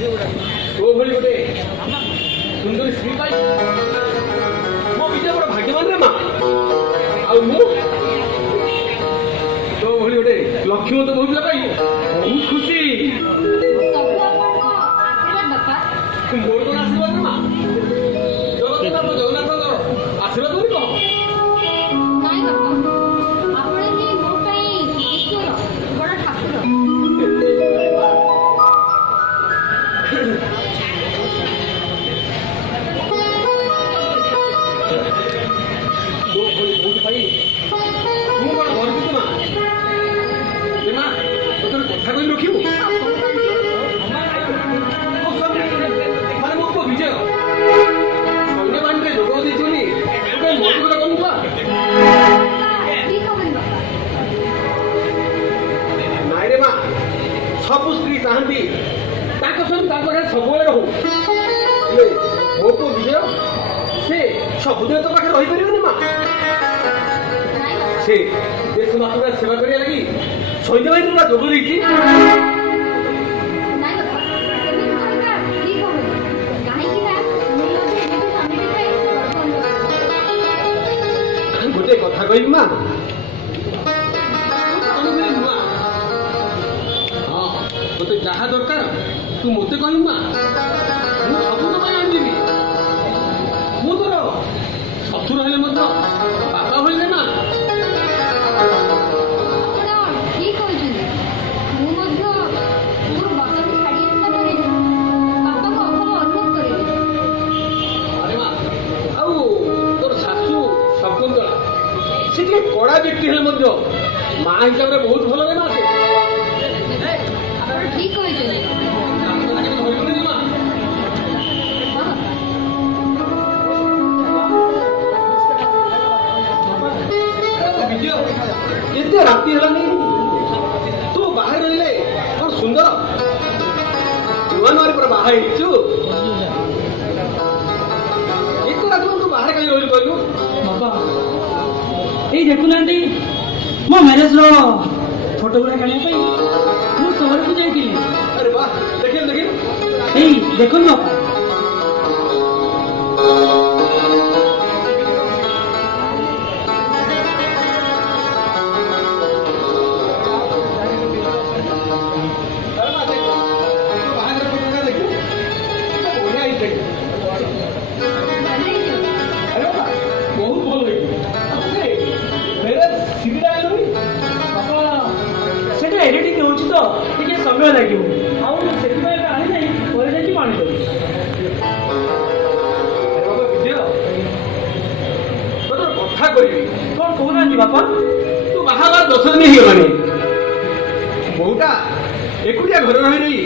ତୋ ଭଳି ଗୋଟେ ସୁନ୍ଦରୀ ସ୍ତ୍ରୀ ପାଇ ମୋ ବିଜୟ ବଡ଼ ଭାଗ୍ୟବାନ ରେ ମା। ଆଉ ମୁଁ ତୋ ଭଳି ଗୋଟେ ଲକ୍ଷ୍ମୀବନ୍ତ ବୋହୂ ପିଲା ପାଇ ବହୁତ ଖୁସି। ମୋର କଣ ଆଶୀର୍ବାଦ ମା? ଜଗନ୍ନାଥ ଜଗନ୍ନାଥଙ୍କ ଆଶୀର୍ବାଦ ବୋଲି କହ। ସବୁ ସ୍ତ୍ରୀ ଚାହାନ୍ତି ତାଙ୍କ ସ୍ୱାମୀ ତାଙ୍କ ପାଖରେ ସବୁବେଳେ ରହୁ। ମୋ ପୁଅ ବିଜୟ ସେ ସବୁଦିନ ତୋ ପାଖରେ ରହିପାରିବନି ମା। ସେ ଦେଶ ମାତୃକାର ସେବା କରିବା ଲାଗି ସୈନ୍ୟ ବାହିନୀ ପୁରା ଯୋଗ ଦେଇଛି। ଗୋଟେ କଥା କହିବି ମା, ତୋତେ ଯାହା ଦରକାର ତୁ ମୋତେ କହିବୁ ମା, ମୁଁ ସବୁ ତୋ ପାଇଁ ଆଣିଦେବି। ମୁଁ ତୋର ଶ୍ୱଶୁର ହେଲେ ମଧ୍ୟ ବାପା ହୋଇଲେ ମା। ଆରେ ମା, ଆଉ ତୋର ଶାଶୁ ଶକୁନ୍ତଳା ସେ ଟିକେ କଡ଼ା ବ୍ୟକ୍ତି ହେଲେ ମଧ୍ୟ ମା ହିସାବରେ ବହୁତ ଭଲ ମା। ସେ ଠିକ କହିଛନ୍ତି। ଏତେ ରାତି ହେଲାନି ତୁ ବାହାରେ ରହିଲେ କଣ ସୁନ୍ଦର। ନୂଆ ନୂଆରେ ପୁରା ବାହା ହେଇଛୁ। ଏତେ ରାତି ତୁ ବାହାରେ କାଲି ରହିଲୁ କହିଲୁ? ବାପା ଏଇ ଦେଖୁନାହାନ୍ତି ମୋ ମ୍ୟାରେଜର ଫଟୋ ଗୁଡ଼ା କାଢ଼ିବା ପାଇଁ ମୁଁ ସହରକୁ ଯାଇଥିଲି। ଆରେ ବାଃ, ଦେଖିଲୁ ଦେଖିଲୁ ଏଇ ଦେଖନ୍ତୁ ବାପା। ଏଡିଟିଂ ହେଉଛି ତ ଟିକେ ସମୟ ଲାଗିବ, ଆଉ ସେଥିପାଇଁ ଆଣି ନାହିଁ, ପରେ ଯାଇକି ପାଣି ଦେବି। କଥା କହିବି କଣ କହୁନାହାନ୍ତି ବାପା? ତୁ ବାହା ହେବାର 10 ଦିନ ହେଇଗଲାଣି। ବୋଉଟା ଏକୁଟିଆ ଘରେ ରହି ରହି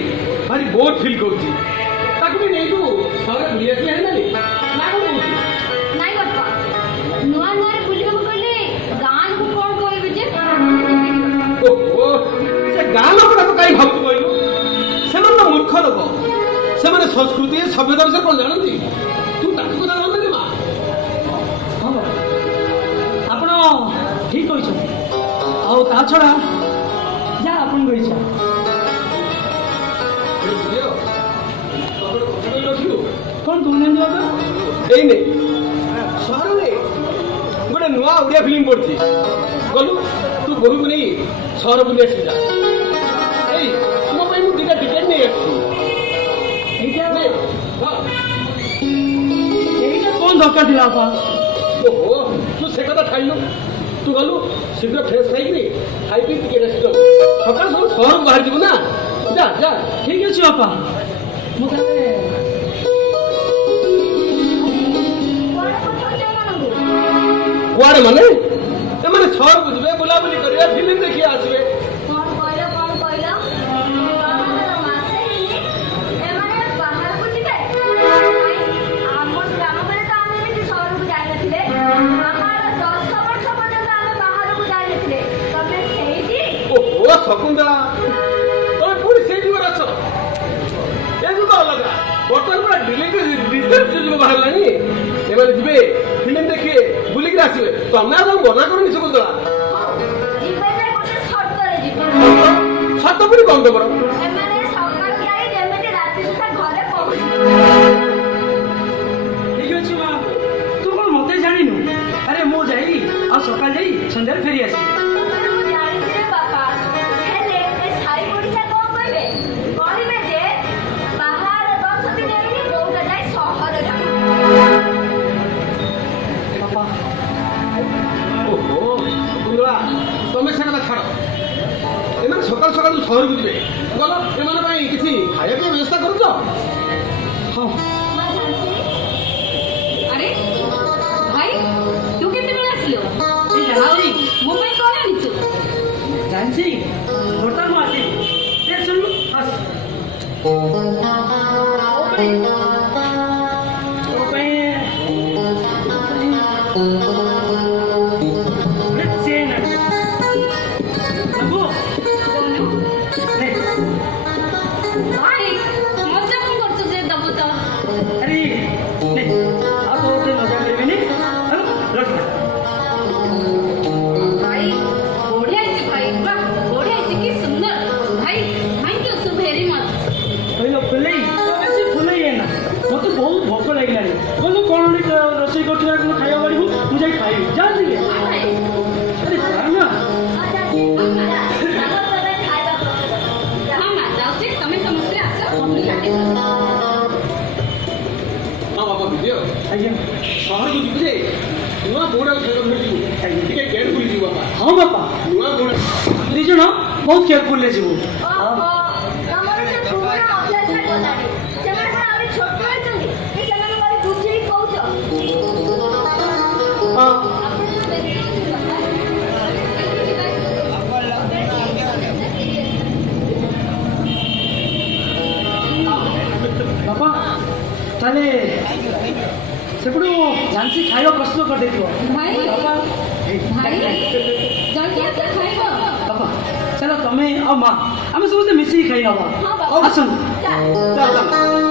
ଭାରି ବୋର୍ ଫିଲ୍ କରୁଛି। ତାକୁ ବି ନେଇ ତୁ ସହରରେ ବୁଲି ଆସିଲେ ହେଲାନି ନା କଣ କହୁଛୁ? ନାଇଁ ବାପା, ନୂଆ ନୂଆରେ ବୁଲିବାକୁ ଗଲେ ଗାଁ ଲୋକ କଣ କହିବେ ଯେ? ଓହୋ, ସେ ଗାଁ ଲୋକଟା ତ କାହିଁ ଭାବୁଛୁ କହିଲୁ? ସେମାନେ ତ ମୂର୍ଖ ଲୋକ। ସେମାନେ ସଂସ୍କୃତି ସଭ୍ୟତା ବିଷୟରେ କଣ ଜାଣନ୍ତି? ତୁ ତାକୁ କଥା ଜାଣନ୍ତି ମା। ହଁ ବାପା, ଆପଣ ଠିକ କହିଛନ୍ତି। ଆଉ ତା ଛଡ଼ା ଯାହା ଆପଣଙ୍କ ଇଚ୍ଛା। କଣ କହୁନାହାନ୍ତି ବାପା? ଏଇନେ ସହରରେ ଗୋଟେ ନୂଆ ଓଡ଼ିଆ ଫିଲ୍ମ ପଡୁଛି, ଗଲୁ ତୁ ବୋହୂକୁ ନେଇ ସହର ବୁଲି ଆସିବୁ ଯା। ଏଇ ମୋ ପାଇଁ ମୁଁ 2ଟା ଟିକେଟ୍ ନେଇ ଆସିଛି। ଏଇଟା ନେ, ହଁ। ଏଇଟା କଣ ଦରକାର ଥିଲା ବାପା? ଓହୋ, ତୁ ସେ କଥା ଛାଡ଼ିଲୁ। ତୁ ଗଲୁ ଶୀଘ୍ର ଫ୍ରେଶ୍ ଖାଇକିରି ଖାଇ ପିଇ ଟିକେ ରେଷ୍ଟ ଦେବୁ। ସକାଳୁ ସକାଳୁ ସହରକୁ ବାହାରି ଯିବୁ ନା। ଯା ଯା। ଠିକ ଅଛି ବାପା, ମୁଁ ତାହେଲେ କୁଆଡ଼େ ମାନେ? ସେମାନେ ସହରକୁ ଯିବେ, ବୁଲାବୁଲି କରିବେ, ଫିଲ୍ମ ଦେଖି ଆସିବେ। କଣ କହିଲ? ମାସେ ହେଇନି ଏମାନେ ବାହାରକୁ ଯିବେ? ଆମ ଗ୍ରାମରେ ତ ଆମେ ଏମିତି ସହରକୁ ଯାଇନଥିଲେ। ଆମର 10 ବର୍ଷ ପର୍ଯ୍ୟନ୍ତ ଆମେ ବାହାରକୁ ଯାଇନଥିଲେ। ତମେ ସେଇଠି? ଓହୋ ଶକୁନ୍ତଳା, ତମେ ପୁଣି ସେଇ ଯୁଗରେ ଅଛ। ଏ ଯୁଗ ଅଲଗା। ବର୍ତ୍ତମାନ ପୁରା ଡିଜିଟାଲ ଯୁଗ ବାହାରିଲାଣି। ଏମାନେ ଯିବେ, ଫିଲ୍ମ ଦେଖିବେ, ବୁଲିକି ଆସିବେ। ତମେ ଆଉ ମନା କରୁନି ଶକୁନ୍ତଳା। ଯିବେ ଯେ ଗୋଟେ ସର୍ତ୍ତରେ ଯିବେ। ସତ ପୁଣି କଣ ତମର? ଏମାନେ ସକାଳୁ ଯାଇ ଯେମିତି ରାତି ସୁଦ୍ଧା ବାହାରକୁ ଯିବେ ଗଲ ଏମାନଙ୍କ ପାଇଁ କିଛି ଖାଇବା ପିଇବା ବ୍ୟବସ୍ଥା କରୁଛ? ହଁ ମା ଝାନ୍ସୀ ଆରେ ଭାଇ ତୁ କେତେବେଳେ ଆସିଲୁ? ଏଇ ଜାଣୁଛି ମୋ ପାଇଁ କଣ ଆଣିଛୁ? ଜାଣିଛି ବର୍ତ୍ତମାନ ମୁଁ ଆସିବି ଏ ଶୁଣୁ ଆସ ମୋ ପାଇଁ ତୋ ପାଇଁ ଗୋଟେ ଚେନ୍ ଆଣିବି ନେବୁ କହୁନୁ? ନେ ଭାଇ ମଜା କଣ କରୁଛୁ ଯେ ଦବୁ ତ? ଆରେ ନେ ଆଉ ତୋ ମଜା କରିବିନି ରଖ ଭାଇ ବଢିଆ ହେଇଛି ଭାଇ, ବାଃ ବଢିଆ ହେଇଛି, କି ସୁନ୍ଦର ଭାଇ। Thank you so very much. କହିଲ ଫୁଲେଇ ବେଶୀ ଫୁଲେଇ ନା ମୋତେ ବହୁତ ଭୋକ ଲାଗିଲାଣି କହିଲୁ କ'ଣ ଗୋଟେ ରୋଷେଇ କରୁଥିବା କ'ଣ ଖାଇବା ପାରିବୁ ମୁଁ ଯାଇ ଖାଇବି ଯା ଟିକେ ଭାଇ ଆରେ ଯା ନା ହଁ ମା ଯାଉଛି, ତମେ ସମସ୍ତେ ଆସ ପିଲାଟେ। ହଁ ବାପା ଦିଦି ଆଜ୍ଞା ସହରକୁ ଯିବୁ ଯେ ନୂଆ ବୋର୍ଡ ଖାଇବା ଧରିଯିବୁ ଟିକେ କେୟାରଫୁଲି ଯିବୁ ବାପା। ହଁ ବାପା ନୂଆ ବୋର୍ଡ ଆମେ ଦୁଇ ଜଣ ବହୁତ କେୟାରଫୁଲରେ ଯିବୁ ଓହୋ ତମର ସେ ପୁରୁଣା ଅଭ୍ୟାସ ଗଲାଣି। ସେମାନେ କଣ ଆହୁରି ଛୋଟ ଅଛନ୍ତି ଯେ ସେମାନେ ଭାରି ବୁଝିକି କହୁଛ? ହଁ ବାପା ତାହେଲେ ସେପଟୁ ଝାନ୍ସୀ ଖାଇବା ପ୍ରସ୍ତୁତ କରିଦେଇଥିବ ଭାଇ ବାପା ଭାଇ ଜଲ୍ଦି ଆସ ଖାଇବ। ବାପା ଚାଲ ତମେ ଆଉ ମା ଆମେ ସମସ୍ତେ ମିଶିକି ଖାଇ ନେବା ହଁ ବାବା। ଆସନ୍ତୁ ଚାଲ ଚାଲ ଚାଲ